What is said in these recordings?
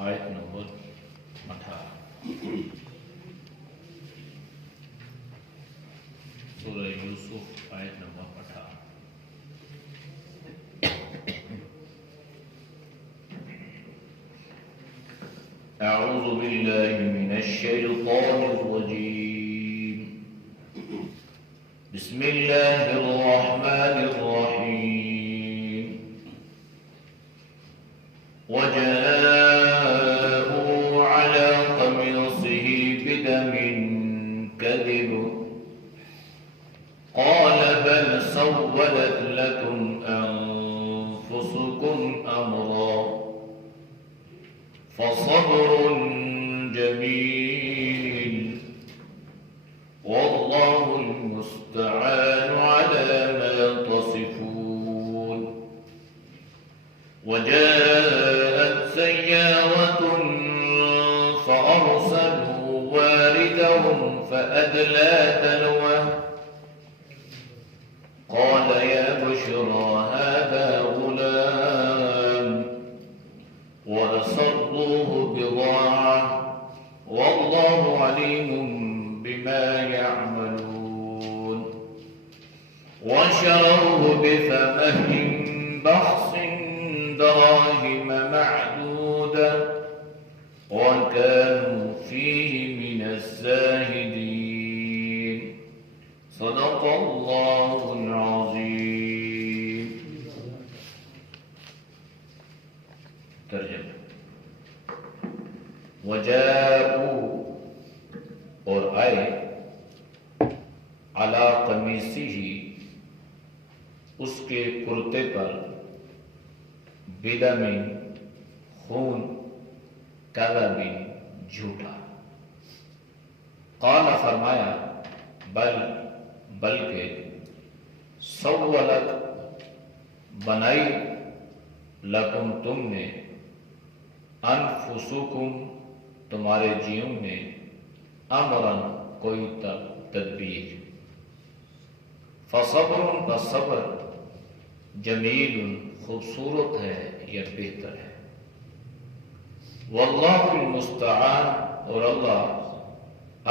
آیت نمبر 18 سورہ یوسف آیت نمبر 18۔ اعوذ باللہ من الشیطان الرجیم، بسم اللہ الرحمن الرحیم۔ وجاءوا على قميصه بدم كذب قال بل سولت لكم أنفسكم أمرا فصبر جميل والله المستعان على ما تصفون۔ وجاءت سيارة فأرسلوا واردهم فأدلى دلوه قال يا بشرى هذا غلام وأسروه بضاعة والله عليم بما يعملون۔ وشروه بثمن بخس دراهم معدودة وكانوا فيه من الزاهدين۔ صدق اللہ العظیم۔ ترجمہ۔ وجاءوا اور آئے، علی قمیصہ اس کے کرتے پر، بدم خون، کذب جھوٹا، قال فرمایا، بلکہ سولت بنائی، لکم تم نے، انفسکم تمہارے جیوں نے، امرن کوئی تدبیر، فصبر بصبر، جمیل خوبصورت ہے یا بہتر ہے، واللہ المستعان اور اللہ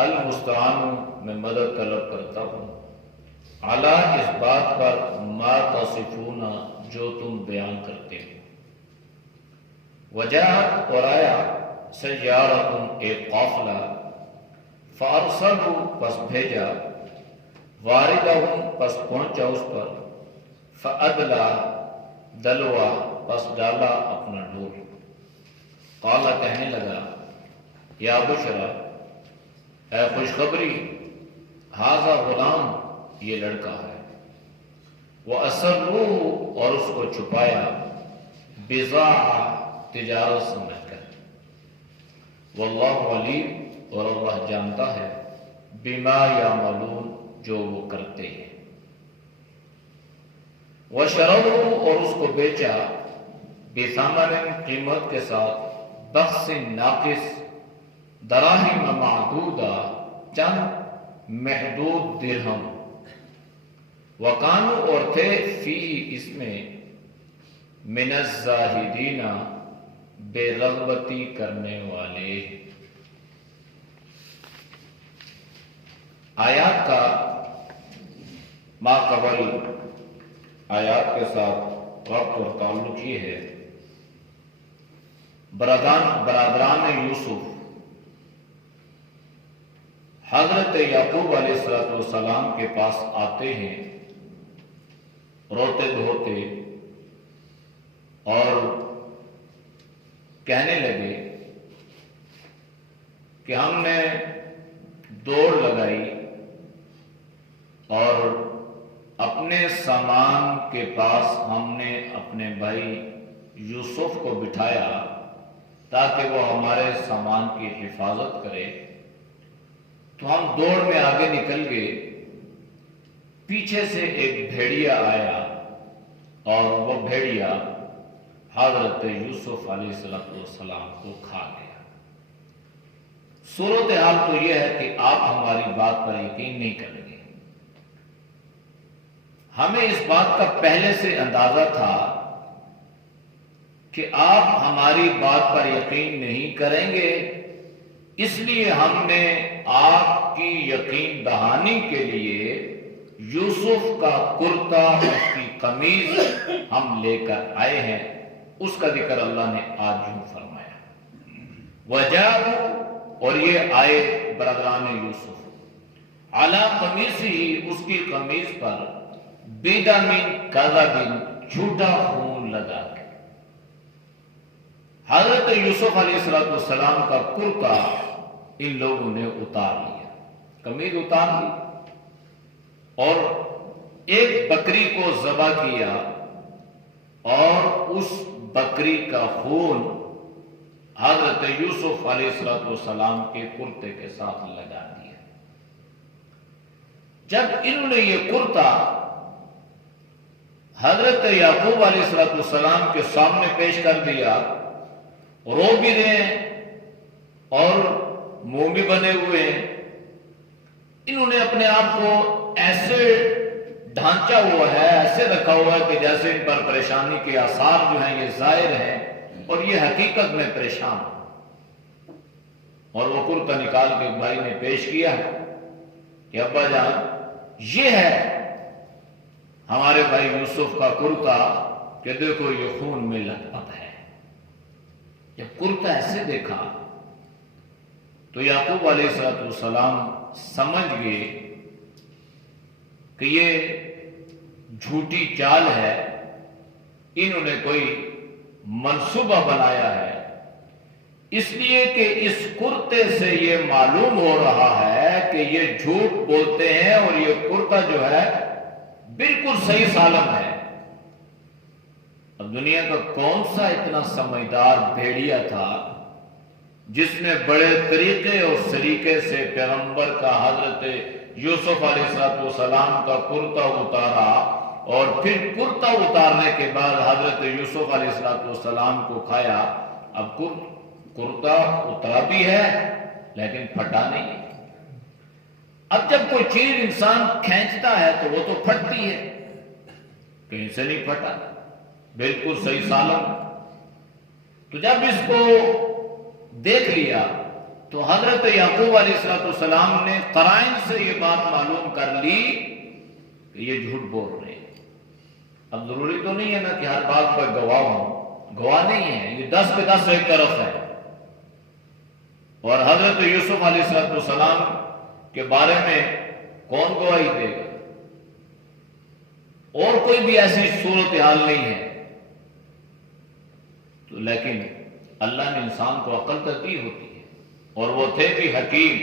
المستعان میں مدد طلب کرتا ہوں، علی اس بات پر، ما تصفون جو تم بیان کرتے ہو۔ وجاءت اور آیا، سیارۃ ایک قافلہ، فارسلوا پس بھیجا، واردہم پس پہنچا اس پر، فادلا دلوا پس ڈالا اپنا ڈول، قال کہنے لگا، یا بشرا اے خوشخبری، ھذا غلام یہ لڑکا ہے، وَأَسَرُّوهُ اور اس کو چھپایا، بِضَاعَةً تجارت سمجھ کر، واللہ علیم اور اللہ جانتا ہے، بما یعملون جو وہ کرتے ہیں۔ وَشَرَوْهُ اور اس کو بیچا، بِثَمَنٍ قیمت کے ساتھ، بخس ناقص، دراہم معدودہ چند محدود درہم، وکانو اور تھے، فی اس میں، من الزاہدین بے رغبتی کرنے والے۔ آیات کا ما قبل آیات کے ساتھ ربط اور تعلق یہ ہے، برادران یوسف حضرت یعقوب علیہ السلام کے پاس آتے ہیں روتے دھوتے، اور کہنے لگے کہ ہم نے دوڑ لگائی اور اپنے سامان کے پاس ہم نے اپنے بھائی یوسف کو بٹھایا تاکہ وہ ہمارے سامان کی حفاظت کرے، تو ہم دوڑ میں آگے نکل گئے، پیچھے سے ایک بھیڑیا آیا اور وہ بھیڑیا حضرت یوسف علیہ السلام کو کھا گیا۔ صورتحال تو یہ ہے کہ آپ ہماری بات پر یقین نہیں کریں گے، ہمیں اس بات کا پہلے سے اندازہ تھا کہ آپ ہماری بات پر یقین نہیں کریں گے، اس لیے ہم نے آپ کی یقین دہانی کے لیے یوسف کا کرتا، اس کی قمیض ہم لے کر آئے ہیں۔ اس کا ذکر اللہ نے آج یوں فرمایا، وَجَاءُوا، اور یہ آئے برادران یوسف، عَلَىٰ قَمِيصِهِ، اس کی قمیض پر، بِدَمٍ كَذَبٍ، جھوٹا خون لگا کے۔ حضرت یوسف علیہ السلام کا کرتا ان لوگوں نے اتار لیا، قمیض اتار لی، اور ایک بکری کو ذبح کیا اور اس بکری کا خون حضرت یوسف علیہ السلام کے کرتے کے ساتھ لگا دیا۔ جب انہوں نے یہ کرتا حضرت یعقوب علیہ السلام کے سامنے پیش کر دیا، رو بھی رہے ہیں اور منہ بھی بنے ہوئے ہیں، انہوں نے اپنے آپ کو ایسے ڈھانچا ہوا ہے، ایسے رکھا ہوا ہے کہ جیسے ان پر پریشانی کے آثار جو ہیں یہ ظاہر ہیں اور یہ حقیقت میں پریشان ہیں۔ اور وہ کرتا نکال کے بھائی نے پیش کیا کہ ابا جان، یہ ہے ہمارے بھائی یوسف کا کرتا، کہ دیکھو یہ خون میں لت پت ہے۔ جب کرتا ایسے دیکھا تو یعقوب علیہ السلام سمجھ گئے کہ یہ جھوٹی چال ہے، انہوں نے کوئی منصوبہ بنایا ہے، اس لیے کہ اس کرتے سے یہ معلوم ہو رہا ہے کہ یہ جھوٹ بولتے ہیں اور یہ کرتا جو ہے بالکل صحیح سالم ہے۔ اب دنیا کا کون سا اتنا سمجھدار بھیڑیا تھا جس نے بڑے طریقے اور سلیقے سے پیغمبر کا حضرت یوسف علیہ السلام کا کرتا اتارا، اور پھر کرتا اتارنے کے بعد حضرت یوسف علیہ السلام کو کھایا۔ اب کرتا اترا بھی ہے لیکن پھٹا نہیں ہے۔ اب جب کوئی چیز انسان کھینچتا ہے تو وہ تو پھٹتی ہے، کہیں سے نہیں پھٹا، بالکل صحیح سالم۔ تو جب اس کو دیکھ لیا تو حضرت یعقوب علیہ السلام نے قرائن سے یہ بات معلوم کر لی کہ یہ جھوٹ بول رہے ہیں۔ اب ضروری تو نہیں ہے نا کہ ہر بات پر گواہ ہوں، گواہ نہیں ہے، یہ 10 پہ 10 ایک طرف ہے۔ اور حضرت یوسف علیہ السلام کے بارے میں کون گواہی دے گا؟ اور کوئی بھی ایسی صورتحال نہیں ہے۔ تو لیکن اللہ نے انسان کو عقل دی ہوتی ہے، اور وہ تھے بھی حکیم،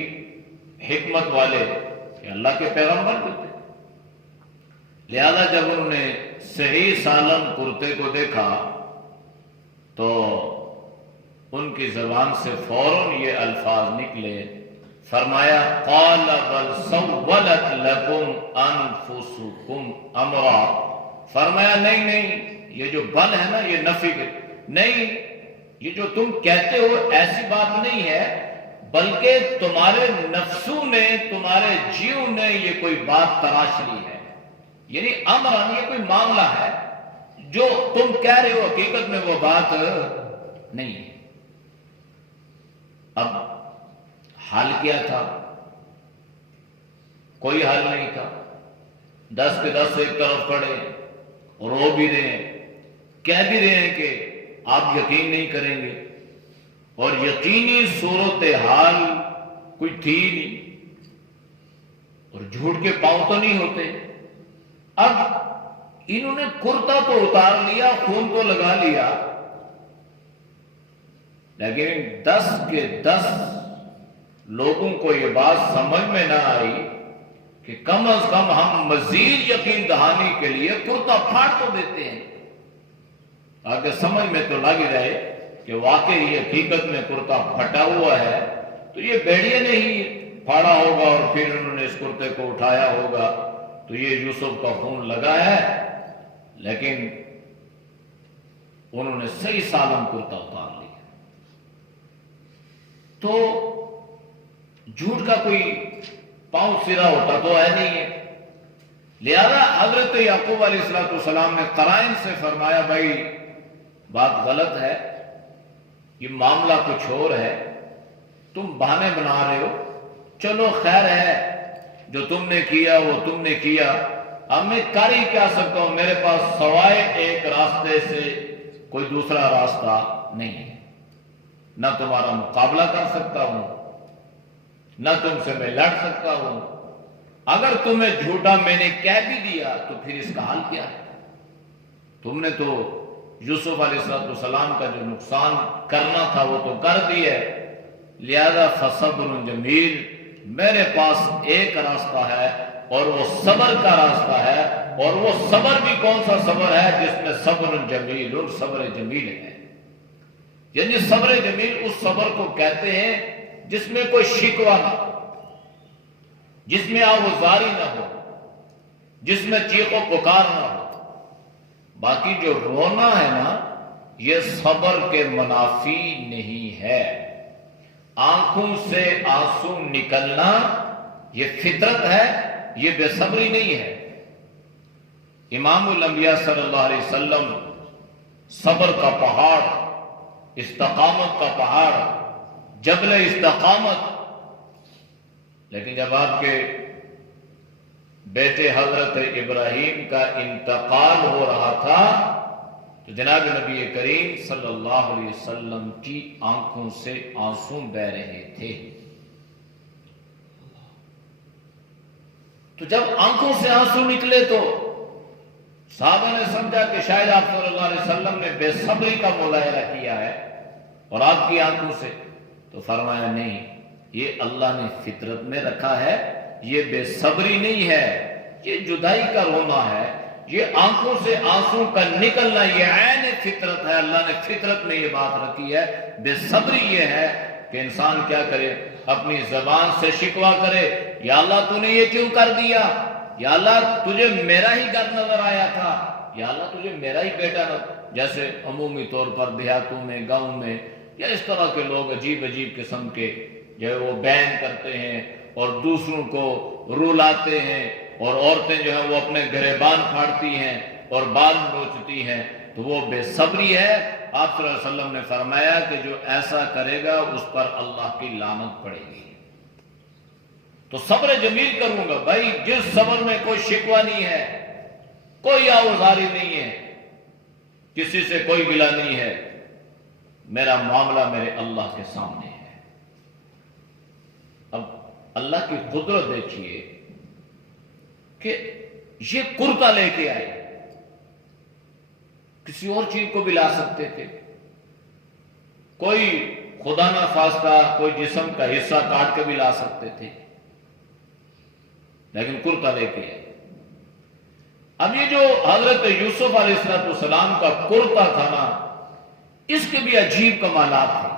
حکمت والے، کہ اللہ کے پیغمبر بھی تھے۔ لہذا جب انہوں نے صحیح سالم کرتے کو دیکھا تو ان کی زبان سے فوراً یہ الفاظ نکلے، فرمایا قال بل سولت لکم انفسکم امرا، فرمایا نہیں نہیں، یہ جو بل ہے نا یہ نفی کے نہیں، یہ جو تم کہتے ہو ایسی بات نہیں ہے، بلکہ تمہارے نفسوں نے، تمہارے جیو نے یہ کوئی بات تراش لی ہے، یعنی امرن یہ کوئی معاملہ ہے، جو تم کہہ رہے ہو حقیقت میں وہ بات نہیں ہے۔ اب حل کیا تھا؟ کوئی حل نہیں تھا۔ 10 پہ 10 ایک طرف کھڑے، رو بھی رہے ہیں، کہہ بھی رہے ہیں کہ آپ یقین نہیں کریں گے، اور یقینی صورتحال کوئی تھی نہیں، اور جھوٹ کے پاؤں تو نہیں ہوتے۔ اب انہوں نے کرتا تو اتار لیا، خون تو لگا لیا، لیکن 10 کے 10 لوگوں کو یہ بات سمجھ میں نہ آئی کہ کم از کم ہم مزید یقین دہانی کے لیے کرتا پھاڑ تو دیتے ہیں، تاکہ سمجھ میں تو لگ رہے کہ واقعی یہ حقیقت میں کرتا پھٹا ہوا ہے۔ تو یہ بھیڑیے نے ہی پھاڑا ہوگا اور پھر انہوں نے اس کرتے کو اٹھایا ہوگا، تو یہ یوسف کا خون لگا ہے، لیکن انہوں نے صحیح سالم کرتا اتار لیا۔ تو جھوٹ کا کوئی پاؤں سرا ہوتا تو ہے نہیں ہے۔ لہذا حضرت یعقوب علیہ السلام نے قرائن سے فرمایا بھائی بات غلط ہے، یہ معاملہ کچھ اور ہے، تم بہانے بنا رہے ہو، چلو خیر ہے، جو تم نے کیا وہ تم نے کیا، اب میں کر ہی کیا سکتا ہوں، میرے پاس سوائے ایک راستے سے کوئی دوسرا راستہ نہیں ہے، نہ تمہارا مقابلہ کر سکتا ہوں، نہ تم سے میں لڑ سکتا ہوں، اگر تمہیں جھوٹا میں نے کہہ بھی دیا تو پھر اس کا حل کیا ہے؟ تم نے تو یوسف علیہ السلام کا جو نقصان کرنا تھا وہ تو کر دیا ہے، لہذا فصبر جمیل، میرے پاس ایک راستہ ہے اور وہ صبر کا راستہ ہے، اور وہ صبر بھی کون سا صبر ہے؟ جس میں صبر جمیل، اور صبر جمیل ہے، یعنی صبر جمیل اس صبر کو کہتے ہیں جس میں کوئی شکوہ نہ ہو، جس میں آوازاری نہ ہو، جس میں چیخ و پکار نہ ہو۔ باقی جو رونا ہے نا، یہ صبر کے منافی نہیں ہے، آنکھوں سے آنسو نکلنا یہ فطرت ہے، یہ بے صبری نہیں ہے۔ امام الانبیاء صلی اللہ علیہ وسلم صبر کا پہاڑ، استقامت کا پہاڑ، جبل استقامت، لیکن جب آپ کے بیٹے حضرت ابراہیم کا انتقال ہو رہا تھا تو جناب نبی کریم صلی اللہ علیہ وسلم کی آنکھوں سے آنسو بہہ رہے تھے۔ تو جب آنکھوں سے آنسو نکلے تو صحابہ نے سمجھا کہ شاید آپ صلی اللہ علیہ وسلم نے بے صبری کا مظاہرہ کیا ہے اور آپ کی آنکھوں سے، تو فرمایا نہیں، یہ اللہ نے فطرت میں رکھا ہے، یہ بے صبری نہیں ہے، یہ جدائی کا رونا ہے، یہ آنکھوں سے آنسو کا نکلنا یہ عین فطرت ہے، اللہ نے فطرت میں یہ بات رکھی ہے۔ بے صبری یہ ہے کہ انسان کیا کرے، اپنی زبان سے شکوہ کرے، یا اللہ تو نے یہ کیوں کر دیا، یا اللہ تجھے میرا ہی گھر نظر آیا تھا، یا اللہ تجھے میرا ہی بیٹا نظر، جیسے عمومی طور پر دیہاتوں میں، گاؤں میں، یا اس طرح کے لوگ عجیب عجیب قسم کے جو ہے وہ بیان کرتے ہیں اور دوسروں کو رلاتے ہیں، اور عورتیں جو ہے وہ اپنے گریبان پھاڑتی ہیں اور بال نوچتی ہیں، تو وہ بے صبری ہے۔ آپ صلی اللہ علیہ وسلم نے فرمایا کہ جو ایسا کرے گا اس پر اللہ کی لعنت پڑے گی۔ تو صبر جمیل کروں گا بھائی، جس صبر میں کوئی شکوہ نہیں ہے، کوئی آوازاری نہیں ہے، کسی سے کوئی گلہ نہیں ہے، میرا معاملہ میرے اللہ کے سامنے ہے۔ اب اللہ کی قدرت دیکھیے کہ یہ کرتا لے کے آئے، کسی اور چیز کو بھی لا سکتے تھے، کوئی خدا نہ خواستہ کوئی جسم کا حصہ کاٹ کے بھی لا سکتے تھے، لیکن کرتا لے کے آئے۔ اب یہ جو حضرت یوسف علیہ السلام کا کرتا تھا نا، اس کے بھی عجیب کمالات ہیں۔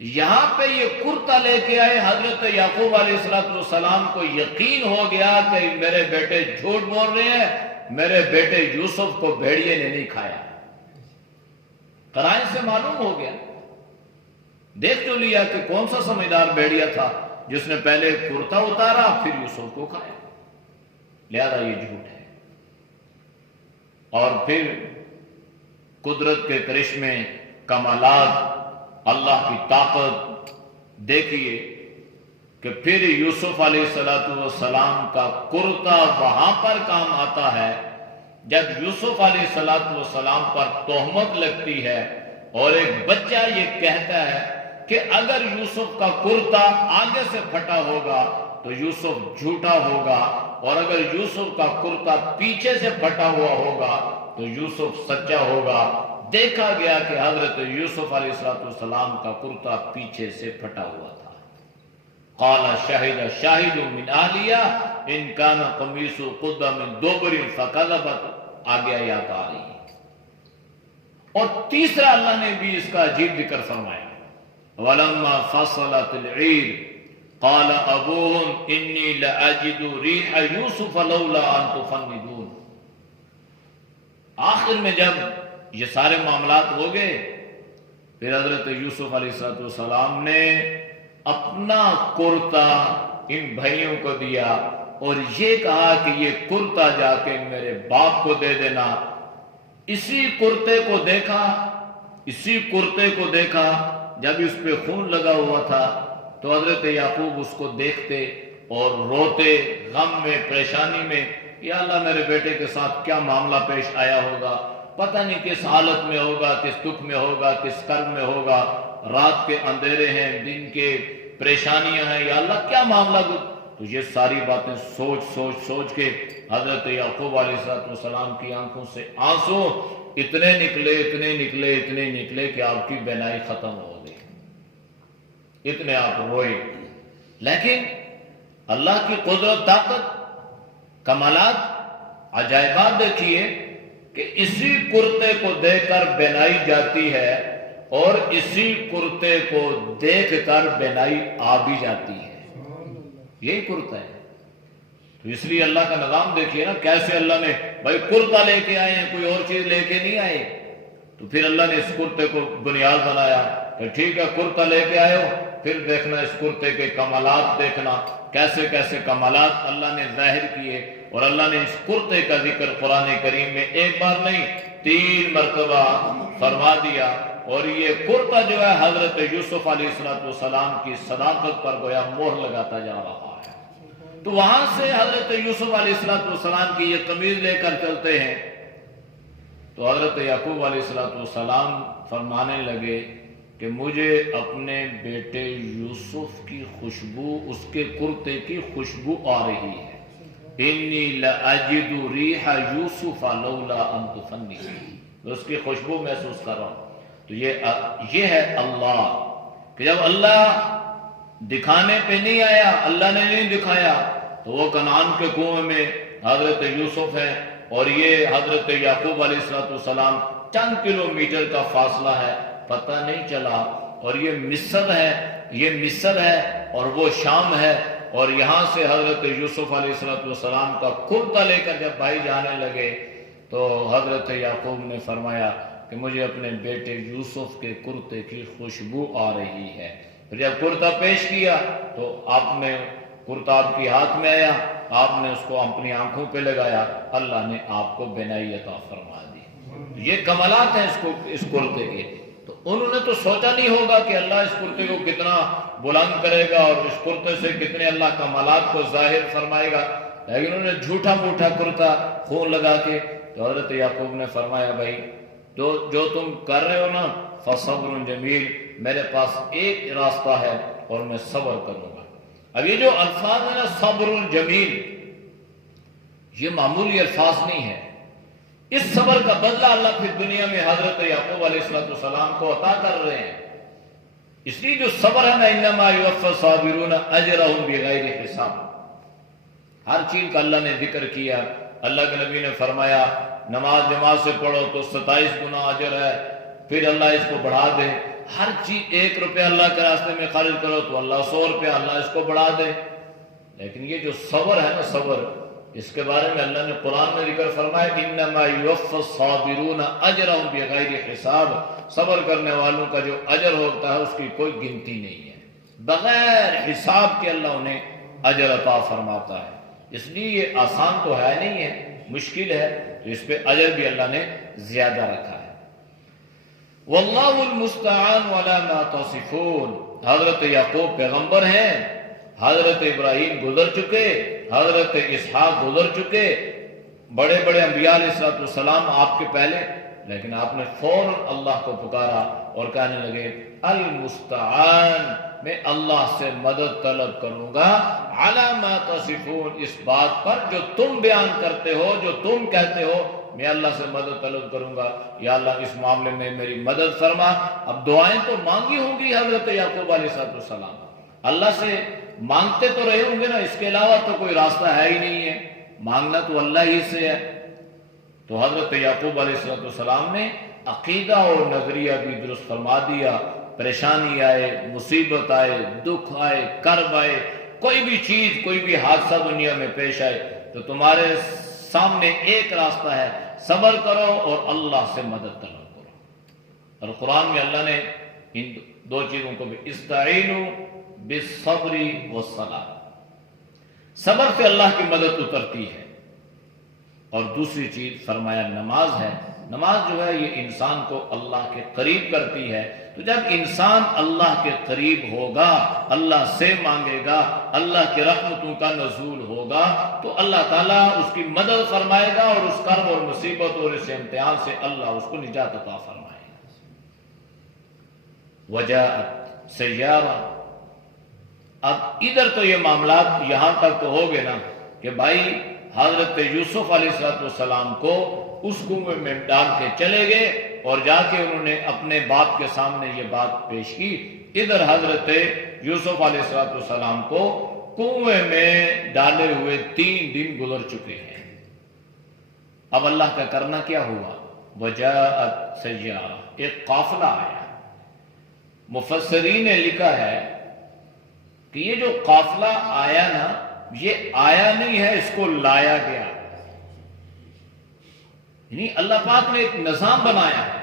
یہاں پہ یہ کرتا لے کے آئے، حضرت یعقوب علیہ السلام کو یقین ہو گیا کہ میرے بیٹے جھوٹ بول رہے ہیں، میرے بیٹے یوسف کو بھیڑیے نے نہیں کھایا۔ قرائن سے معلوم ہو گیا، دیکھ تو لیا کہ کون سا سمجھدار بھیڑیا تھا جس نے پہلے کرتا اتارا پھر یوسف کو کھایا، لہذا یہ جھوٹ ہے۔ اور پھر قدرت کے کرشمے، کمالات، اللہ کی طاقت دیکھیے کہ پھر یوسف علیہ السلام کا کرتا وہاں پر کام آتا ہے جب یوسف علیہ السلام پر تہمت لگتی ہے، اور ایک بچہ یہ کہتا ہے کہ اگر یوسف کا کرتا آگے سے پھٹا ہوگا تو یوسف جھوٹا ہوگا، اور اگر یوسف کا کرتا پیچھے سے پھٹا ہوا ہوگا تو یوسف سچا ہوگا۔ دیکھا گیا کہ حضرت یوسف علیہ السلام کا کرتا پیچھے سے پھٹا ہوا تھا۔ قال شہد شاہد من اہلیہ ان کان قمیص قد من دبر فکذبت، آگے آیات آ رہی ہے۔ اور تیسرا اللہ نے بھی اس کا عجیب ذکر فرمایا، ولما فصلت العیر قال ابوہم انی لاجد ریح یوسف لولا ان تفندون۔ آخر میں جب یہ سارے معاملات ہو گئے، پھر حضرت یوسف علیہ السلام نے اپنا کرتا ان بھائیوں کو دیا اور یہ کہا کہ یہ کرتا جا کے میرے باپ کو دے دینا، اسی کرتے کو دیکھا جب اس پہ خون لگا ہوا تھا تو حضرت یعقوب اس کو دیکھتے اور روتے، غم میں، پریشانی میں، یا اللہ میرے بیٹے کے ساتھ کیا معاملہ پیش آیا ہوگا، پتہ نہیں کس حالت میں ہوگا، کس دکھ میں ہوگا، کس کرب میں ہوگا، رات کے اندھیرے ہیں، دن کے پریشانیاں ہیں، یا اللہ کیا معاملہ تو یہ ساری باتیں سوچ کے حضرت یعقوب علیہ السلام کی آنکھوں سے آنسو اتنے نکلے کہ آپ کی بینائی ختم ہو گئی، اتنے آپ روئے۔ لیکن اللہ کی قدرت، طاقت، کمالات، عجائبات دیکھیے کہ اسی کرتے کو دیکھ کر بینائی جاتی ہے اور اسی کرتے کو دیکھ کر بینائی آ بھی جاتی ہے، یہی کرتا ہے۔ تو اس لیے اللہ کا نظام دیکھیے نا، کیسے اللہ نے بھائی کرتا لے کے آئے ہیں، کوئی اور چیز لے کے نہیں آئے، تو پھر اللہ نے اس کرتے کو بنیاد بنایا کہ ٹھیک ہے کرتا لے کے آئے ہو، پھر دیکھنا اس کرتے کے کمالات، دیکھنا کیسے کیسے کمالات اللہ نے ظاہر کیے، اور اللہ نے اس کرتے کا ذکر قرآن کریم میں ایک بار نہیں 3 مرتبہ فرما دیا، اور یہ کرتا جو ہے حضرت یوسف علیہ السلام کی صداقت پر گویا مہر لگاتا جا رہا ہے۔ تو وہاں سے حضرت یوسف علیہ السلام کی یہ قمیض لے کر چلتے ہیں، تو حضرت یعقوب علیہ السلام فرمانے لگے کہ مجھے اپنے بیٹے یوسف کی خوشبو، اس کے کرتے کی خوشبو آ رہی ہے، انی لأجد ریح یوسف لولا ان تفننی، اس کی خوشبو محسوس کر رہا ہوں۔ تو یہ ہے اللہ کہ جب اللہ دکھانے پہ نہیں آیا، اللہ نے نہیں دکھایا، تو وہ کنعان کے کنویں میں حضرت یوسف ہے، اور یہ حضرت یعقوب علیہ السلام چند کلومیٹر کا فاصلہ ہے، پتہ نہیں چلا، اور یہ مصر ہے اور وہ شام ہے، اور یہاں سے حضرت یوسف علیہ السلام کا کرتا لے کر جب بھائی جانے لگے تو حضرت یعقوب نے فرمایا کہ مجھے اپنے بیٹے یوسف کے کرتے کی خوشبو آ رہی ہے۔ پھر جب کرتا پیش کیا تو کرتا آپ کی ہاتھ میں آیا، آپ نے اس کو اپنی آنکھوں پہ لگایا، اللہ نے آپ کو بینائی عطا فرما دی۔ یہ کمالات ہیں اس کرتے کے۔ تو انہوں نے تو سوچا نہیں ہوگا کہ اللہ اس کرتے کو کتنا بلند کرے گا اور اس کرتے سے کتنے اللہ کمالات کو ظاہر فرمائے گا، لیکن انہوں نے جھوٹا موٹا کرتا خون لگا کے۔ تو حضرت یعقوب نے فرمایا بھائی جو تم کر رہے ہو نا، فصبر جمیل، میرے پاس ایک راستہ ہے اور میں صبر کروں گا۔ اب یہ جو الفاظ ہے نا صبر جمیل، یہ معمولی الفاظ نہیں ہے، اس صبر کا بدلہ اللہ پھر دنیا میں حضرت یعقوب علیہ السلام کو عطا کر رہے ہیں۔ اس لیے جو صبر ہے نا، انما یوفی الصابرون اجرهم بغیر حساب، ہر چیز کا اللہ نے ذکر کیا۔ اللہ کے نبی نے فرمایا نماز سے پڑھو تو 27 گنا اجر ہے، پھر اللہ اس کو بڑھا دے۔ ہر چیز 1 روپیہ اللہ کے راستے میں خرچ کرو تو اللہ 100 روپیہ اللہ اس کو بڑھا دے۔ لیکن یہ جو صبر ہے نا، صبر، اس کے بارے میں اللہ نے قرآن میں ذکر فرمایا انما یوفی الصابرون اجرهم بغیر حساب، صبر کرنے والوں کا جو اجر ہوتا ہے اس کی کوئی گنتی نہیں ہے، بغیر حساب کے اللہ انہیں اجر عطا فرماتا ہے۔ اس لیے یہ آسان تو ہے نہیں ہے، مشکل ہے، تو اس پہ اجر بھی اللہ نے زیادہ رکھا ہے۔ واللہ المستعان علی ما تصفون، حضرت یعقوب پیغمبر ہیں، حضرت ابراہیم گزر چکے، حضرت اسحاق گزر چکے، بڑے بڑے انبیاء علیہ السلام آپ کے پہلے، لیکن آپ نے فوراً اللہ کو پکارا اور کہنے لگے المستعان، میں اللہ سے مدد طلب کروں گا، علی ما تصفون، اس بات پر جو تم بیان کرتے ہو، جو تم کہتے ہو، میں اللہ سے مدد طلب کروں گا، یا اللہ اس معاملے میں میری مدد فرما۔ اب دعائیں تو مانگی ہوں گی حضرت یعقوب علیہ السلام، اللہ سے مانگتے تو رہے ہوں گے نا، اس کے علاوہ تو کوئی راستہ ہے ہی نہیں ہے، مانگنا تو اللہ ہی سے ہے۔ تو حضرت یعقوب علیہ السلام نے عقیدہ اور نظریہ بھی درست فرما دیا۔ پریشانی آئے، مصیبت آئے، دکھ آئے، کرب آئے، کوئی بھی چیز، کوئی بھی حادثہ دنیا میں پیش آئے تو تمہارے سامنے ایک راستہ ہے، صبر کرو اور اللہ سے مدد طلب کرو۔ اور قرآن میں اللہ نے ان 2 چیزوں کو بھی استعینوا بالصبر والصلاۃ، صبر سے اللہ کی مدد اترتی ہے، اور دوسری چیز فرمایا نماز ہے، نماز جو ہے یہ انسان کو اللہ کے قریب کرتی ہے. تو جب انسان اللہ کے قریب ہوگا، اللہ سے مانگے گا، اللہ کی رحمتوں کا نزول ہوگا، تو اللہ تعالیٰ اس کی مدد فرمائے گا اور اس کرب اور مصیبت اور اس امتحان سے اللہ اس کو نجات عطا فرمائے گا. وجاءت سیارہ. اب ادھر تو یہ معاملات یہاں تک تو ہو گئے نا کہ بھائی حضرت یوسف علیہ السلام کو اس کنویں میں ڈال کے چلے گئے اور جا کے انہوں نے اپنے باپ کے سامنے یہ بات پیش کی. ادھر حضرت یوسف علیہ السلام کو کنویں میں ڈالے ہوئے 3 دن گزر چکے ہیں. اب اللہ کا کرنا کیا ہوا؟ وجاءت سیارہ، ایک قافلہ آیا. مفسرین نے لکھا ہے کہ یہ جو قافلہ آیا نا، یہ آیا نہیں ہے، اس کو لایا گیا. یعنی اللہ پاک نے ایک نظام بنایا ہے.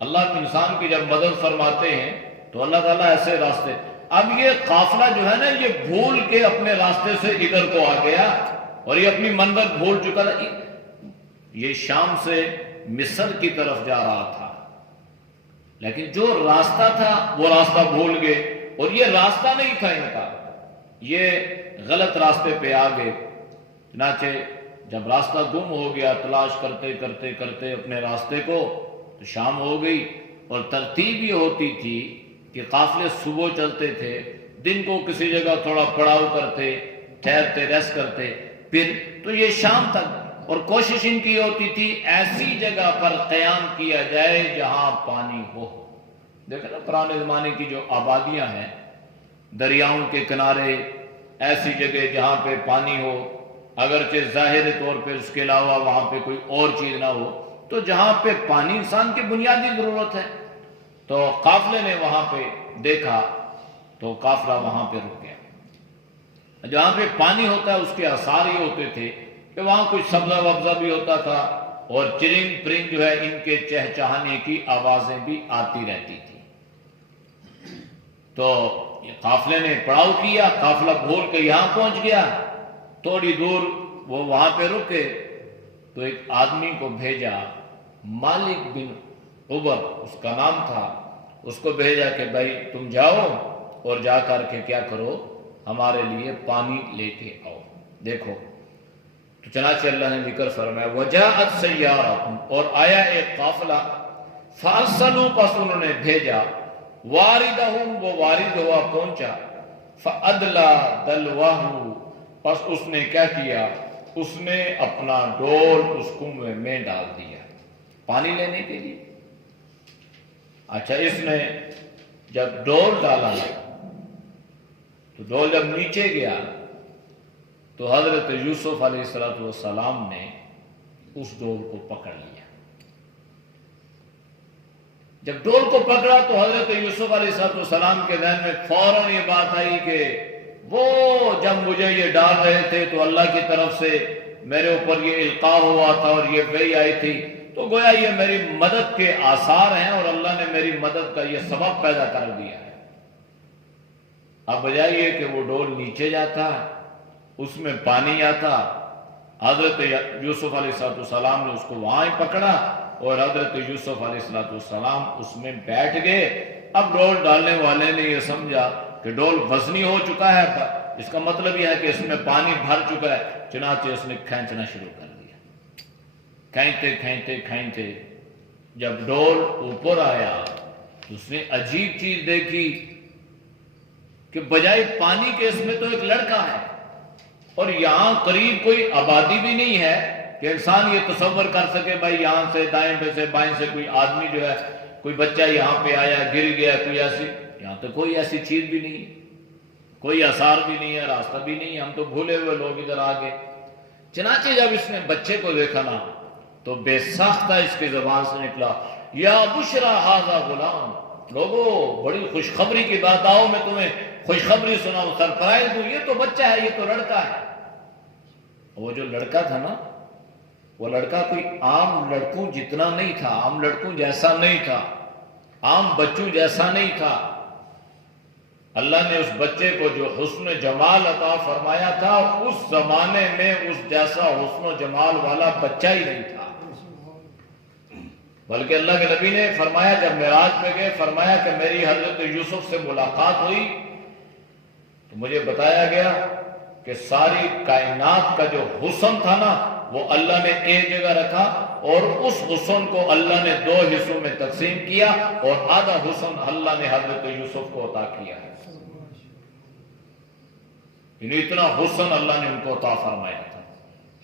اللہ انسان کی جب مدد فرماتے ہیں تو اللہ تعالیٰ ایسے راستے. اب یہ قافلہ جو ہے نا، یہ بھول کے اپنے راستے سے ادھر کو آ گیا اور یہ اپنی منزل بھول چکا تھا. یہ شام سے مصر کی طرف جا رہا تھا، لیکن جو راستہ تھا وہ راستہ بھول گئے، اور یہ راستہ نہیں تھا ان کا، یہ غلط راستے پہ آ گئے. چنانچہ جب راستہ گم ہو گیا، تلاش کرتے کرتے کرتے اپنے راستے کو، تو شام ہو گئی. اور ترتیب یہ ہوتی تھی کہ قافلے صبح چلتے تھے، دن کو کسی جگہ تھوڑا پڑاؤ کرتے، ٹھہرتے، ریسٹ کرتے، پھر تو یہ شام تک. اور کوشش ان کی ہوتی تھی ایسی جگہ پر قیام کیا جائے جہاں پانی ہو. دیکھیں نا پرانے زمانے کی جو آبادیاں ہیں، دریاؤں کے کنارے، ایسی جگہ جہاں پہ پانی ہو، اگرچہ ظاہری طور پہ اس کے علاوہ وہاں پہ کوئی اور چیز نہ ہو، تو جہاں پہ پانی انسان کی بنیادی ضرورت ہے. تو قافلے نے وہاں پہ دیکھا تو قافلہ وہاں پہ رک گیا. جہاں پہ پانی ہوتا ہے اس کے آثار یہ ہوتے تھے کہ وہاں کچھ سبزہ وبزہ بھی ہوتا تھا، اور چرند پرند جو ہے ان کے چہچہانے کی آوازیں بھی آتی رہتی تھی. تو یہ قافلے نے پڑاؤ کیا، قافلہ بھول کے یہاں پہنچ گیا. تھوڑی دور وہ وہاں پہ رکے تو ایک آدمی کو بھیجا، مالک بن عبر اس کا نام تھا. اس کو بھیجا کہ بھائی تم جاؤ اور جا کر کے کیا کرو، ہمارے لیے پانی لے کے آؤ. دیکھو تو چنانچہ اللہ نے ذکر فرمایا وجاءت سیارہ، اور آیا ایک قافلہ. فارسلوا، پس انہوں نے بھیجا، واردہم، وہ وارد ہوا پہنچا. فادلی دلوہ، پس اس نے کیا کیا، اس نے اپنا ڈول اس کنویں میں ڈال دیا پانی لینے کے لیے. اچھا، اس نے جب ڈول ڈالا تو ڈول جب نیچے گیا تو حضرت یوسف علیہ السلام نے اس ڈول کو پکڑ لیا. جب ڈول کو پکڑا تو حضرت یوسف علیہ السلام کے ذہن میں فوراً یہ بات آئی کہ وہ جب مجھے یہ ڈال رہے تھے تو اللہ کی طرف سے میرے اوپر یہ القاء ہوا تھا اور یہ وحی آئی تھی، تو گویا یہ میری مدد کے آثار ہیں اور اللہ نے میری مدد کا یہ سبب پیدا کر دیا ہے. اب بجائیے کہ وہ ڈول نیچے جاتا، اس میں پانی آتا، حضرت یوسف علیہ السلام نے اس کو وہاں ہی پکڑا اور حضرت یوسف علیہ السلام اس میں بیٹھ گئے. اب ڈول ڈالنے والے نے یہ سمجھا کہ ڈول وزنی ہو چکا ہے، اس کا مطلب یہ ہے کہ اس میں پانی بھر چکا ہے. چنانچہ اس نے کھینچنا شروع کر دیا. کھینچتے کھینچتے کھینچتے جب ڈول اوپر آیا تو اس نے عجیب چیز دیکھی کہ بجائے پانی کے اس میں تو ایک لڑکا ہے، اور یہاں قریب کوئی آبادی بھی نہیں ہے کہ انسان یہ تصور کر سکے بھائی یہاں سے دائیں سے بائیں سے کوئی آدمی جو ہے، کوئی بچہ یہاں پہ آیا گر گیا، کوئی ایسی، یہاں تو کوئی ایسی چیز بھی نہیں ہے، کوئی آثار بھی نہیں ہے، راستہ بھی نہیں ہے، ہم تو بھولے ہوئے لوگ ادھر آگے. چنانچہ جب اس نے بچے کو دیکھا نا تو بے ساختہ اس کی زبان سے نکلا، یا بشرا ھذا غلام، لوگوں بڑی خوشخبری کی بات، آؤ میں تمہیں خوشخبری سناؤں، سرپرائز دوں، یہ تو بچہ ہے، یہ تو لڑکا ہے. وہ جو لڑکا تھا نا، وہ لڑکا کوئی عام لڑکوں جتنا نہیں تھا، عام لڑکوں جیسا نہیں تھا، عام بچوں جیسا نہیں تھا. اللہ نے اس بچے کو جو حسن جمال عطا فرمایا تھا، اس زمانے میں اس جیسا حسن و جمال والا بچہ ہی نہیں تھا. بلکہ اللہ کے نبی نے فرمایا جب معراج پہ گئے فرمایا کہ میری حضرت یوسف سے ملاقات ہوئی تو مجھے بتایا گیا کہ ساری کائنات کا جو حسن تھا نا وہ اللہ نے ایک جگہ رکھا اور اس حسن کو اللہ نے 2 حصوں میں تقسیم کیا اور آدھا حسن اللہ نے حضرت یوسف کو عطا کیا ہے. یعنی اتنا حسن اللہ نے ان کو عطا فرمایا تھا.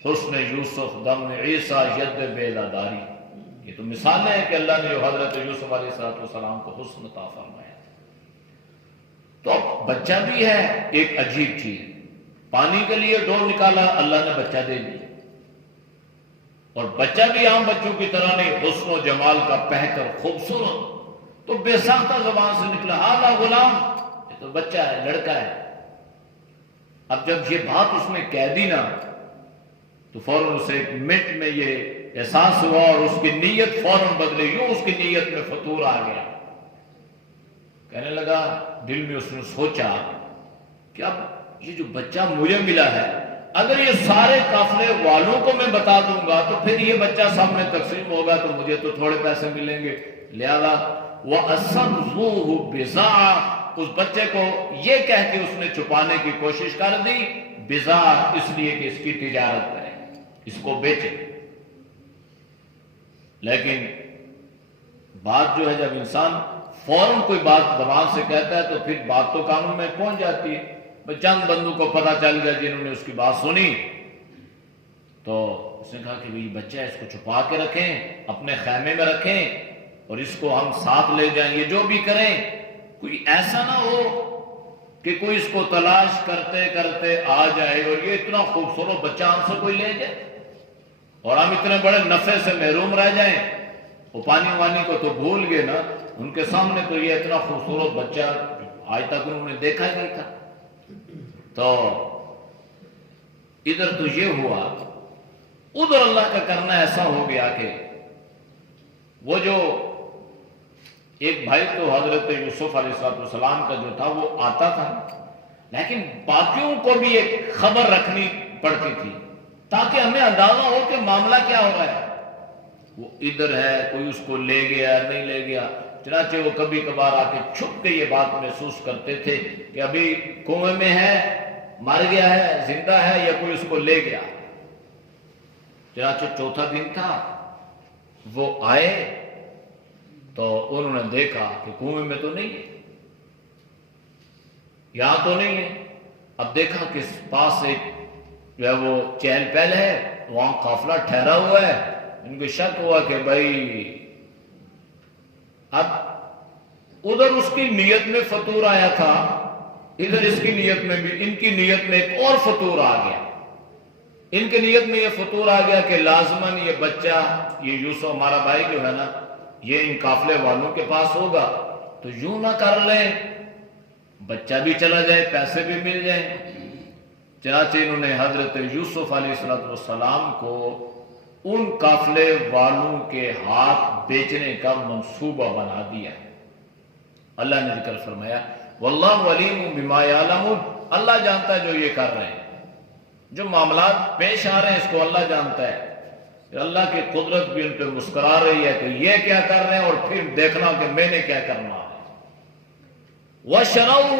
حسن یوسف دم عیسیٰ ید بیداداری. یہ تو مثالیں ہیں کہ اللہ نے جو حضرت یوسف علیہ السلام کو حسن عطا فرمایا تھا. تو بچہ بھی ہے ایک عجیب چیز. پانی کے لیے ڈول نکالا اللہ نے بچہ دے دیا اور بچہ بھی عام بچوں کی طرح نہیں حسن و جمال کا بہتر خوبصورت تو بے ساختہ زبان سے نکلا آدھا غلام یہ تو بچہ ہے لڑکا ہے. اب جب یہ بات اس نے کہہ دی نا تو فوراً اسے ایک منٹ میں یہ احساس ہوا اور اس کی نیت فوراً بدلے. یوں اس کی نیت میں فطور آ گیا. کہنے لگا دل میں اس نے سوچا کہ اب یہ جو بچہ مجھے ملا ہے اگر یہ سارے قافلے والوں کو میں بتا دوں گا تو پھر یہ بچہ سب میں تقسیم ہوگا تو مجھے تو تھوڑے پیسے ملیں گے. لہذا وَأَسَرُّوهُ بِضَاعَةً اس بچے کو یہ کہہ کے اس نے چھپانے کی کوشش کر دی بضاع اس لیے کہ اس کی تجارت کرے اس کو بیچے. لیکن بات جو ہے جب انسان فوراً کوئی بات زبان سے کہتا ہے تو پھر بات تو قانون میں پہنچ جاتی ہے. چند بندوں کو پتا چل گیا جنہوں نے اس کی بات سنی تو اس نے کہا کہ یہ بچہ ہے اس کو چھپا کے رکھیں اپنے خیمے میں رکھیں اور اس کو ہم ساتھ لے جائیں. یہ جو بھی کریں کوئی ایسا نہ ہو کہ کوئی اس کو تلاش کرتے کرتے آ جائے اور یہ اتنا خوبصورت بچہ ہم سے کوئی لے جائے اور ہم اتنے بڑے نفع سے محروم رہ جائیں. وہ پانی وانی کو تو بھول گئے نا. ان کے سامنے تو یہ اتنا خوبصورت بچہ آج تک انہوں نے دیکھا ہی نہیں تھا. تو ادھر تو یہ ہوا ادھر اللہ کا کرنا ایسا ہو گیا کہ وہ جو ایک بھائی تو حضرت یوسف علیہ السلام کا جو تھا وہ آتا تھا لیکن باقیوں کو بھی ایک خبر رکھنی پڑتی تھی تاکہ ہمیں اندازہ ہو کہ معاملہ کیا ہو رہا ہے. وہ ادھر ہے کوئی اس کو لے گیا نہیں لے گیا. چنانچہ وہ کبھی کبھار آ کے چھپ کے یہ بات محسوس کرتے تھے کہ ابھی کنویں میں ہے مر گیا ہے زندہ ہے یا کوئی اس کو لے گیا. چنانچہ چوتھا دن تھا وہ آئے تو انہوں نے دیکھا کہ کنویں میں تو نہیں ہے یہاں تو نہیں ہے. اب دیکھا کہ پاس ایک جو ہے وہ چہل پہل ہے وہاں قافلہ ٹھہرا ہوا ہے. ان کو شک ہوا کہ بھائی اب ادھر اس کی نیت میں فطور آیا تھا ادھر اس کی نیت میں بھی ان کی نیت میں ایک اور فطور آ گیا. ان کی نیت میں یہ فطور آ گیا کہ لازماً یہ بچہ یہ یوسف ہمارا بھائی جو ہے نا یہ ان قافلے والوں کے پاس ہوگا تو یوں نہ کر لیں بچہ بھی چلا جائے پیسے بھی مل جائیں. چنانچہ انہوں نے حضرت یوسف علیہ السلام کو ان قافلے والوں کے ہاتھ بیچنے کا منصوبہ بنا دیا. اللہ نے ذکر فرمایا واللہ علیم بما یعلمون. اللہ جانتا ہے جو یہ کر رہے ہیں جو معاملات پیش آ رہے ہیں اس کو اللہ جانتا ہے. اللہ کی قدرت بھی ان پہ مسکرا رہی ہے کہ یہ کیا کر رہے ہیں اور پھر دیکھنا کہ میں نے کیا کرنا ہے. وَشَرَوْهُ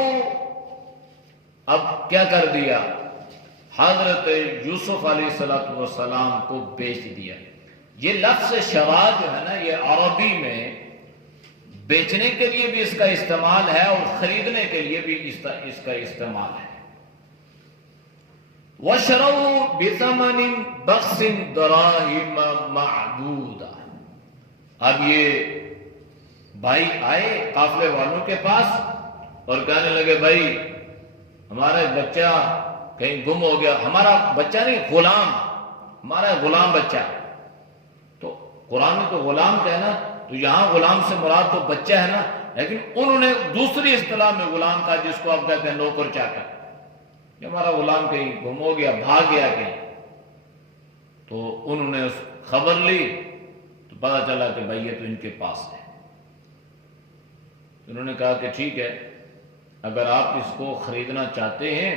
اب کیا کر دیا حضرت یوسف علیہ السلام کو بیچ دیا. یہ لفظ شرا جو ہے نا یہ عربی میں بیچنے کے لیے بھی اس کا استعمال ہے اور خریدنے کے لیے بھی اس کا استعمال ہے. وَشَرَوْهُ بِثَمَنٍ بَخْسٍ دَرَاهِمَ مَعْدُودَةٍ. اب یہ بھائی آئے قافلے والوں کے پاس اور کہنے لگے بھائی ہمارا بچہ کہیں گم ہو گیا. ہمارا بچہ نہیں غلام ہمارا غلام بچہ. تو قرآن میں تو غلام کہنا تو یہاں غلام سے مراد تو بچہ ہے نا لیکن انہوں نے دوسری اصطلاح میں غلام کہا جس کو آپ کہتے ہیں نوکر چاکر. کہ ہمارا غلام کہیں گم ہو گیا بھاگ گیا کہیں. تو انہوں نے خبر لی تو پتا چلا کہ بھائی یہ تو ان کے پاس ہے. انہوں نے کہا کہ ٹھیک ہے اگر آپ اس کو خریدنا چاہتے ہیں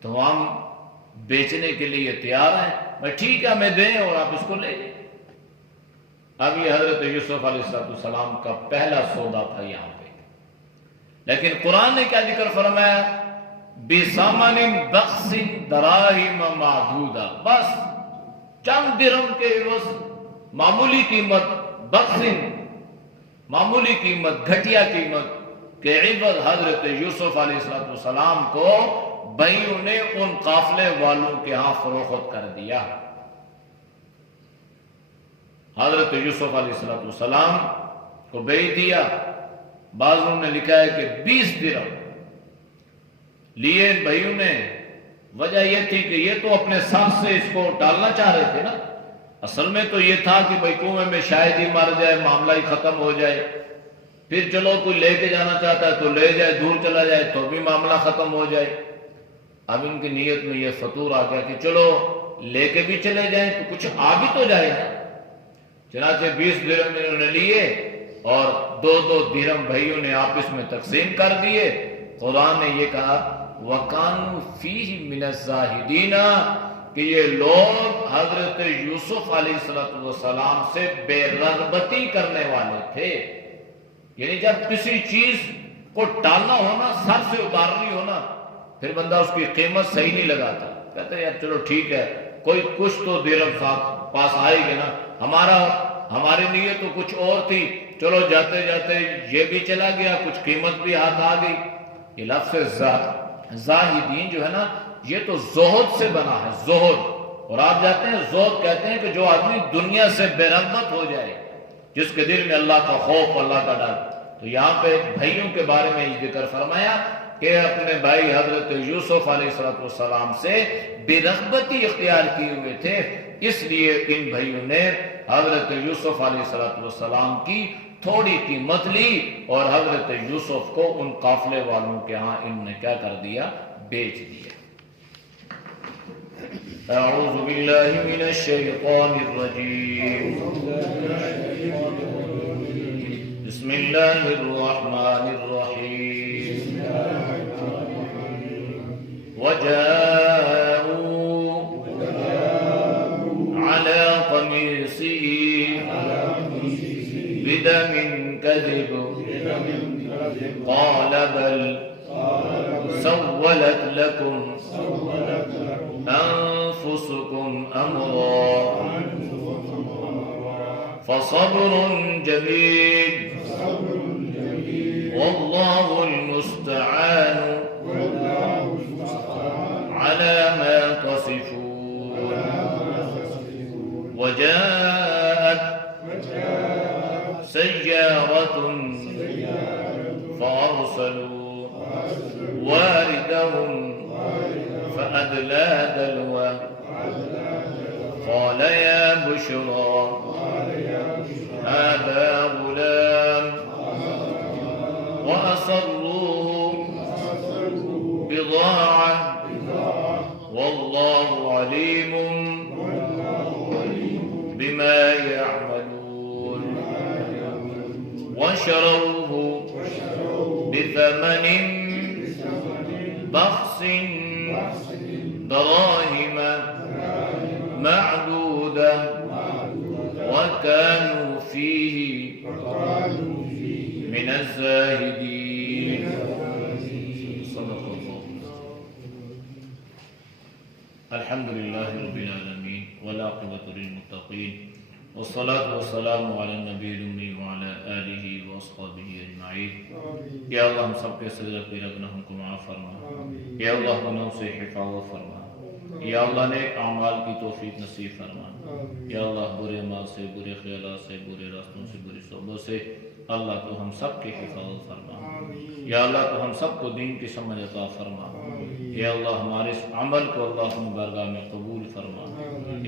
تو ہم بیچنے کے لیے تیار ہیں. بھائی ٹھیک ہے ہمیں دیں اور آپ اس کو لے لیں. اب یہ حضرت یوسف علیہ السلام کا پہلا سودا تھا یہاں پہ، لیکن قرآن نے کیا ذکر فرمایا؟ بِثَمَنٍ بَخْسٍ دَرَاهِمَ مَعْدُودَةٍ، بس چند درہم کے عوض معمولی قیمت، بخسن معمولی قیمت، گھٹیا قیمت کے عوض حضرت یوسف علیہ السلام کو بھائیوں نے ان قافلے والوں کے ہاں فروخت کر دیا۔ حضرت یوسف علیہ السلام کو بیچ دیا۔ بعضوں نے لکھا ہے کہ 20 درہم لیے بھائیوں نے۔ وجہ یہ تھی کہ یہ تو اپنے ساتھ سے اس کو ٹالنا چاہ رہے تھے نا، اصل میں تو یہ تھا کہ بھائی کنویں میں شاید ہی مر جائے، معاملہ ہی ختم ہو جائے، پھر چلو کوئی لے کے جانا چاہتا ہے تو لے جائے، دور چلا جائے تو بھی معاملہ ختم ہو جائے۔ اب ان کی نیت میں یہ فطور آ گیا کہ چلو لے کے بھی چلے جائیں تو کچھ آ بھی تو جائے نا۔ چنانچہ 20 درہم انہوں نے لیے اور 2 درہم بھائیوں نے آپس میں تقسیم کر دیے۔ قرآن نے یہ کہا وَكَانُوا فِيهِ مِنَ الزَّاهِدِينَ کہ یہ لوگ حضرت یوسف علیہ السلام سے بے رغبتی کرنے والے تھے۔ یعنی جب کسی چیز کو ٹالنا ہونا، سر سے اتارنی ہونا، پھر بندہ اس کی قیمت صحیح نہیں لگاتا، کہتے ہیں یار چلو ٹھیک ہے، کوئی کچھ تو درہم ساتھ پاس آئے گی نا، ہماری نیت تو کچھ اور تھی، چلو جاتے جاتے یہ بھی چلا گیا، کچھ قیمت بھی ہاتھ آ گئی۔ یہ لفظ زاہدین جو ہے نا، یہ تو زہد سے بنا ہے، زہد۔ اور آپ جاتے ہیں زہد کہتے ہیں کہ جو آدمی دنیا سے بے رغبت ہو جائے، جس کے دل میں اللہ کا خوف، اللہ کا ڈر۔ تو یہاں پہ بھائیوں کے بارے میں یہ ذکر فرمایا کہ اپنے بھائی حضرت یوسف علیہ السلام سے بے رغبتی اختیار کیے ہوئے تھے، اس لیے ان بھائیوں نے حضرت یوسف علیہ السلام کی تھوڑی قیمت لی اور حضرت یوسف کو ان قافلے والوں کے ہاں ان نے کیا کر دیا؟ بیچ دیا۔ اعوذ باللہ من الشیطان الرجیم، بسم اللہ الرحمن الرحیم، وجاءوا على قميصه بدم كذب قال بل سولت لكم أنفسكم أمرا فصبر جميل والله المستعان على ما تصفون۔ وجاءت سيارة فأرسلوا واردهم فأدلى دلوه قال يا بشرى هذا غلام وأسروه بضاعة والله عليم بما يعملون۔ وشروه بثمن بخس دراهم معدودة وكانوا فيه من الزاهدين۔ صدق الله۔ الحمد لله رب العالمين والعاقبة للمتقين والصلاة والسلام على النبي الأمي وعلى آله وأصحابه أجمعين۔ یا اللہ ہم سب کے سجدہ پہ گناہوں کو معاف فرما، یا اللہ گناہوں سے حفاظت فرما، یا اللہ نیک اعمال کی توفیق نصیب فرما، یا اللہ برے مال سے، برے خیالات سے، برے راستوں سے، بری صحبتوں سے اللہ تو ہم سب کی حفاظت فرما، یا اللہ تو ہم سب کو دین کی سمجھ عطا فرما، یا اللہ ہمارے اس عمل کو اللہ اپنی بارگاہ میں قبول فرما،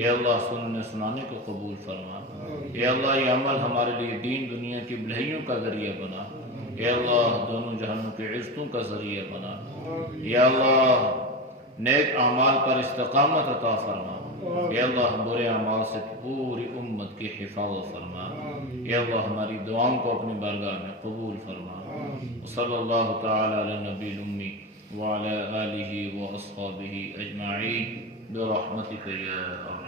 یا اللہ سننے سنانے کو قبول فرما، یا اللہ یہ عمل ہمارے لیے دین دنیا کی بھلائیوں کا ذریعہ بنا، یا اللہ دونوں جہانوں کے عزتوں کا ذریعہ بنا، یا اللہ نیک اعمال پر استقامت عطا فرما، یا اللہ برے اعمال سے پوری امت کی حفاظت فرما، یا اللہ ہماری دعاؤں کو اپنی بارگاہ میں قبول فرما۔ صلی اللہ تعالی علی نبی الامی وعلی آلہ واصحابہ اجمعین برحمتک یا ارحم